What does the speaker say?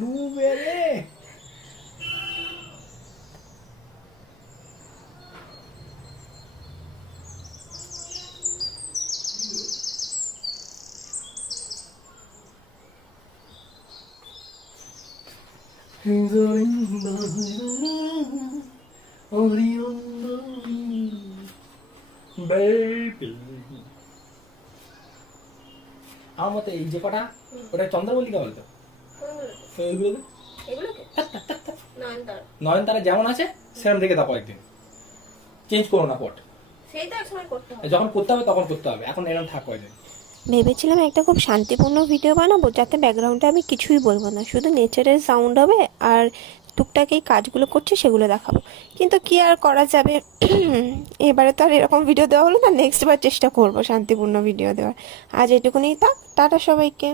নুবেলে আমার মতে এই যে কটা ওটা চন্দ্রমল্লিকা বলতো নয়নতারা যেমন আছে সেরকম দেখে থাকো, একদিন চেঞ্জ করো না পট, যখন করতে হবে তখন করতে হবে, এখন এরকম থাকো একদিন। ভেবেছিলাম একটা খুব শান্তিপূর্ণ ভিডিও বানাবো, যাতে ব্যাকগ্রাউন্ডে আমি কিছুই বলবো না, শুধু নেচারের সাউন্ড হবে আর টুকটাক এই কাজগুলো করছি সেগুলো দেখাবো। কিন্তু কি আর করা যাবে, এবারে তো আর এরকম ভিডিও দেওয়া হলো না, নেক্সট বার চেষ্টা করবো শান্তিপূর্ণ ভিডিও দেওয়ার। আজ এটুকুনি থাক, টাটা সবাইকে।